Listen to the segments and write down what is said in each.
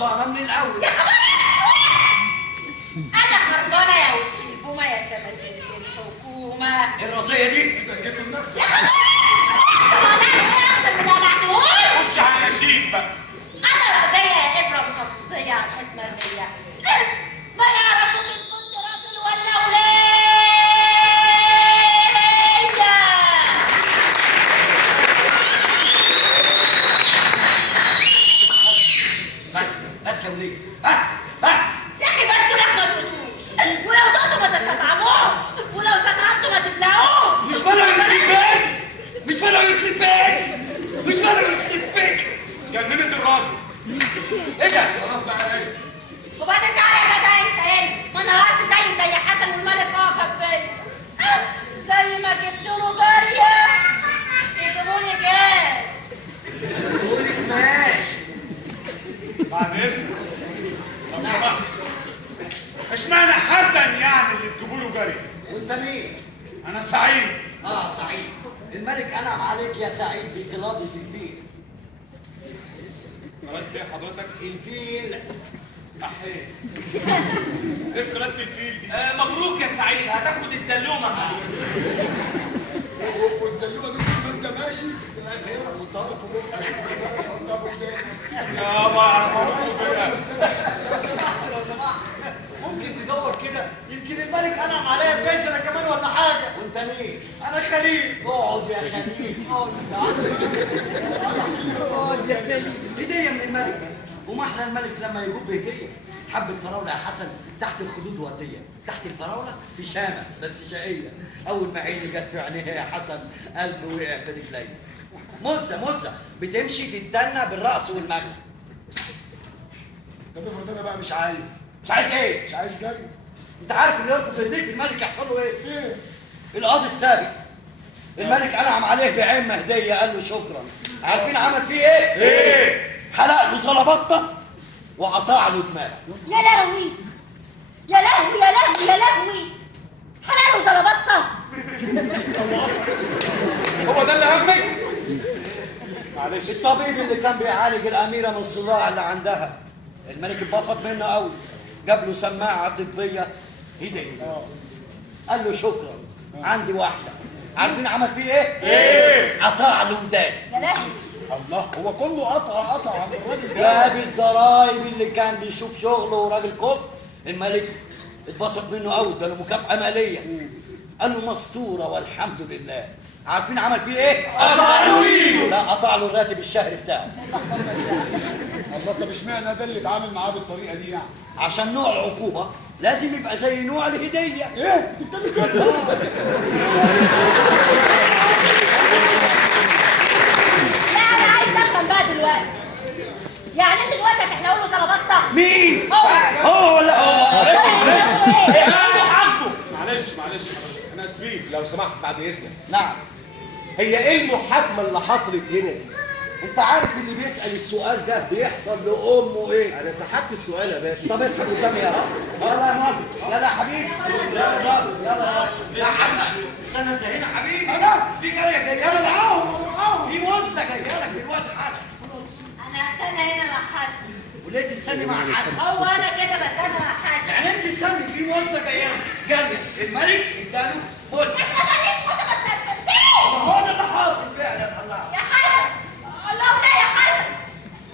خربانه من الاول. يا خبر انا خربانه يا وش البومه يا شباشب الحكومه. الرصيه دي جبته لنفسك. يا خبر اكتر من انا عدول. خش على النشيد بقى. انا رضيه يا ابره مصطيه على الحكمه الريه. ما يعرفوا ان كنت راجل ولا وليه. بس يا وليه. يا اخي بس لك ما تدوش، ولو ضغطوا ما تستطعموش، ولو استطعمتوا ما تبلعوش. مش بلع يخرب بيك، مش بلع يخرب بيك، مش بلع يخرب بيك. جننت الراجل. ايه ده؟ خلاص بقى ايه؟ وبعدين تعالى يا جدع انت هنا، ما انا راسي زي حسن والملك عاقب فيا. زي ما جبت له جاريه يجيبوا لي جاز. بقول لك ماشي. بعد اذنك لو سمحت، اشمعنى حسن يعني اللي تجيبوا له جري؟ وانت مين؟ انا سعيد. سعيد. الملك انعم عليك يا سعيد بقلادة الفيل. قلت ايه حضرتك؟ الفيل. احيه. ايه قلت الفيل دي؟ مبروك يا سعيد، هتاخد السلومه. والزلومه دي طول ما انت ماشي تلاقي غيرك وطرف وبقى لو سمحت ممكن تدور كده، يمكن الملك انعم عليا بجيش انا كمان ولا حاجه. وانت مين؟ انا خليل. اقعد يا خليل، اقعد يا خليل. هديه من الملك. وما احنا الملك لما يجوب بهديه حبة فراولة يا حسن تحت الخدود وردية، تحت الفراولة في شامة بس شقية. أول ما عيني جت في عينيها يا حسن قلبي وقع في رجلي. مزة بتمشي تتدنى بالرأس والمغرب. طب افرض انا بقى مش عايز. مش عايز ايه؟ مش عايز جري. انت عارف اللي يرفض هدية الملك يحصل له ايه؟ ايه؟ القاضي السابق الملك انعم عليه بعين هدية قال له شكرا. عارفين عمل فيه ايه؟ ايه؟ حلق له زلبطة وقطع له دماغه. يا لهوي يا لهوي يا لهوي يا لهوي، حلال وزلبطه. هو ده اللي همك؟ معلش. الطبيب اللي كان بيعالج الأميرة من الصداع اللي عندها الملك اتبسط منه قوي، جاب له سماعة طبية هدية. قال له شكرا عندي واحدة. عارفين عمل فيه ايه؟ ايه؟ قطع له ودان. يا لهوي الله، هو كله قطع عند الراجل ده. جاب الضرايب اللي كان بيشوف شغله وراجل كفر. الملك اتبسط منه قوي، اداله مكافأة مالية. قال له مستورة والحمد لله. عارفين عمل فيه ايه؟ قطع له ايده. لا قطع له الراتب الشهري بتاعه. الله، طب اشمعنى ده اللي اتعامل معاه بالطريقه دي يعني؟ عشان نوع العقوبة لازم يبقى زي نوع الهدية. ايه؟ بتتكلم كده؟ لا انا عايز افهم بقى دلوقتي، يعني انت دلوقتي هتحلقوا له زلبطه؟ مين؟ هو. هو ولا هو؟ معلش حضرتك، انا اسفين لو سمحت بعد اذنك. نعم. هي ايه المحاكمه اللي حصلت هنا دي؟ انت عارف اللي بيسأل السؤال ده بيحصل لأمه ايه؟ انا سحبت السؤال يا باشا. طب اسحب قدامي يا رب. يلا يا ماضي، يلا يا حبيبي، يلا يا ماضي، يلا يا حبيبي. استنى انت هنا حبيبي. في جارية جاية لك. في موزة جاية لك دلوقتي حالا. انا هستنى هنا مع حد. وليه تستني مع حد؟ هو انا كده بستنى مع حد. يعني انت استني، في موزة جاية لك. جارية الملك اداله موزة. مش مغنيك ما تستنيش. هو ده اللي حاصل فعلا يا طلع. يا حسن الله لا يا حسن،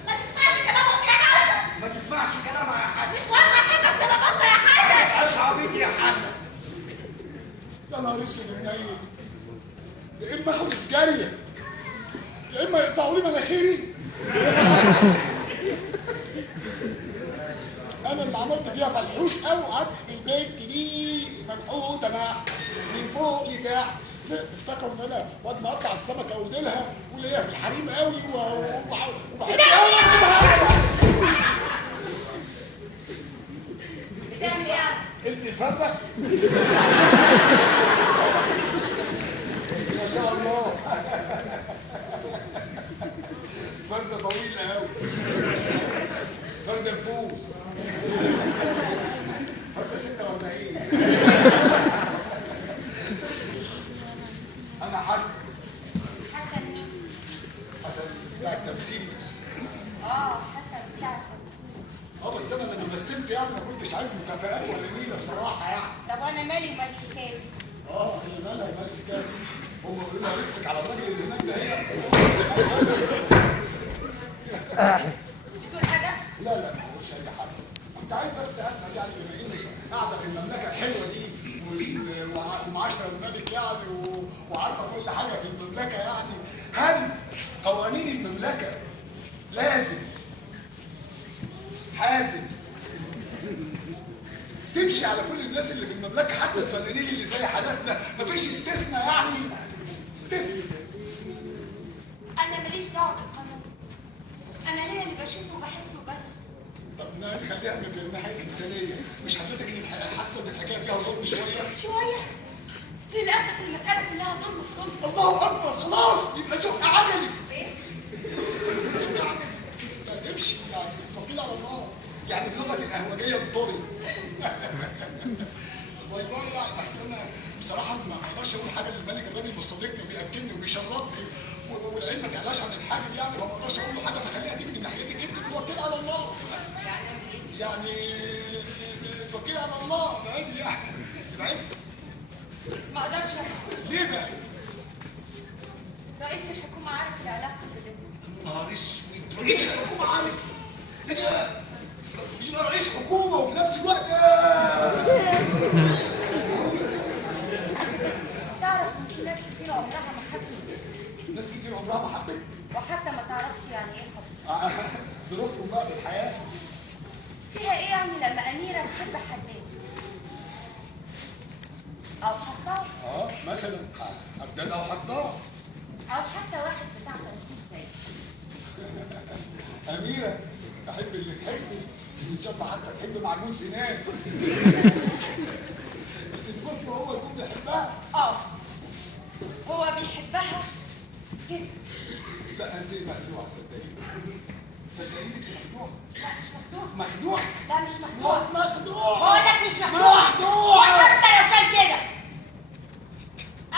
ما تسمعش كلامهم يا حسن. ما تسمعش كلامها يا حسن. مش واضحه حكم زلبطه يا حسن. اشعبيك يا حسن. يا نهار اسود يا عيني. يا اما اخد الجاريه يا اما يقطعوا لي مناخيري. انا اللي عملت فيها ملحوش قوي، قعدت في البيت دي ملحوش انا من فوق لتحت. افتكروا ان انا وقت ما اطلع السمكه اودلها وليا في الحريم قوي بتعمل ايه؟ بتعمل ايه؟ انت الفرده. ما شاء الله. فرده طويله قوي، فرده نفوس، فرده 46. انا حسن. حسن مين؟ حسن بتاع التمثيل. حسن بتاع التمثيل. كنتش عايز مكافآت ولا نيله بصراحه يعني. طب انا مالي ومال الكتاب؟ هي مالها مال الكتاب؟ هم يقولوا لها رزقك على الراجل اللي هناك ده هي. بتقول حاجه؟ لا ما هوش اي حاجه. كنت عايز بس اسال يعني بما انك قاعده في المملكه الحلوه دي ومعاشره الملك يعني وعارفه كل حاجه في المملكه يعني، هل قوانين المملكه لازم حازم تمشي على كل الناس اللي في المملكه حتى الفنانين اللي زي حالاتنا؟ مفيش استثناء يعني؟ استثناء. انا ماليش دعوه بالقانون، انا ليا اللي بشوفه وبحسه بس. طب نخليها من الناحيه الانسانيه، مش حضرتك ان حاسه ان الحكايه فيها ظلم شويه؟ للاسف المساله كلها ظلم في ظلم. الله اكبر، خلاص يبقى شوف عجلي. تمشي يعني توكيل على الله، يعني بلغه القهوجيه الطري. والله يعني انا بصراحه ما اقدرش اقول حاجه للملك، الراجل مستضيفني وبياكلني وبيشربني والعلم ما تعلاش عن الحاجه يعني، ما اقدرش اقول له حاجه فخليها تيجي من ناحيتك انت، توكيل على الله. يعني توكيل على الله، بعيد يعني بعيد. ما اقدرش. ليه بقى؟ رئيس الحكومه عارف العلاقه بيننا. نهار اسود، رئيس الحكومه عارف؟ ايه ده؟ يبقى رئيس حكومه وفي نفس الوقت تعرف ان في ناس كتير عمرها ما حبت، ناس كتير عمرها ما حبت وحتى ما تعرفش يعني ايه حب. ظروفهم بقى في الحياه. فيها ايه يعني لما اميره تحب حدين او حصار مثلا حداد او حطاب او حتى واحد بتاع تنسيق زي اميره تحب اللي تحبه، ان شاء الله حتى تحب معجون سنان. بس الطفل هو يكون بيحبها. هو بيحبها كده. لا انت مخدوع، صدقيني انت مخدوع. لا مش مخدوع. مخدوع؟ لا مش مخدوع. مخدوع. بقول لك مش مخدوع. مخدوع. وحتى لو كان كده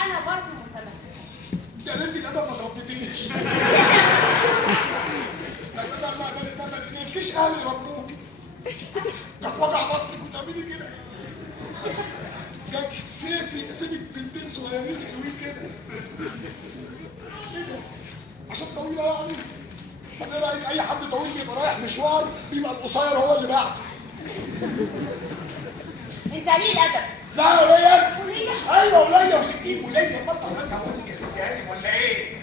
انا برضه متمسكه. يا بنت الادب ما تربيتيش. ما فيش اهل يربوك. كانت وجع بطنك وتعملي كده. جاك سيبك بنتين صغيرين حلوين كده. عشان طويله يعني. انا رايك اي حد طويل بيبقى رايح مشوار بيبقى القصير هو اللي بعده. انت قليل ادب. لا وليا. وليا؟ ايوه وليا و60 وليا. بطل انت هقول لك يا ولا ايه؟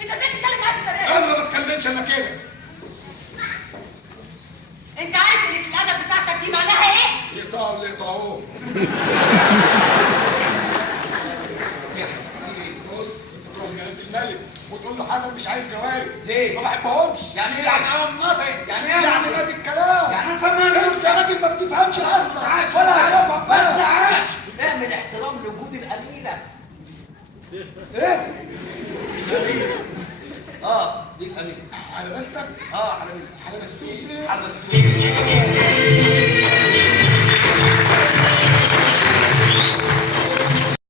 انت ازاي تتكلم معايا بالطريقه؟ انا ما بتكلمش انا كده. انت عارف ان الادب بتاعتك دي معناها ايه؟ يقطعوا اللي يقطعوه. يا حسين بص، تروح جنب الملك وتقول له حسن مش عايز جواب. ليه؟ ما بحبهمش. يعني ايه؟ يعني انا مناطق. يعني ايه؟ يعني نادي الكلام. يعني انا فاهم. انت راجل ما بتفهمش اصلا عاش ولا هتفهم بس بقى. عاش. اعمل احترام لوجود الاميره. ايه؟ دي اميره. على بسك؟ على بس. على بسوس ليه؟ على بس.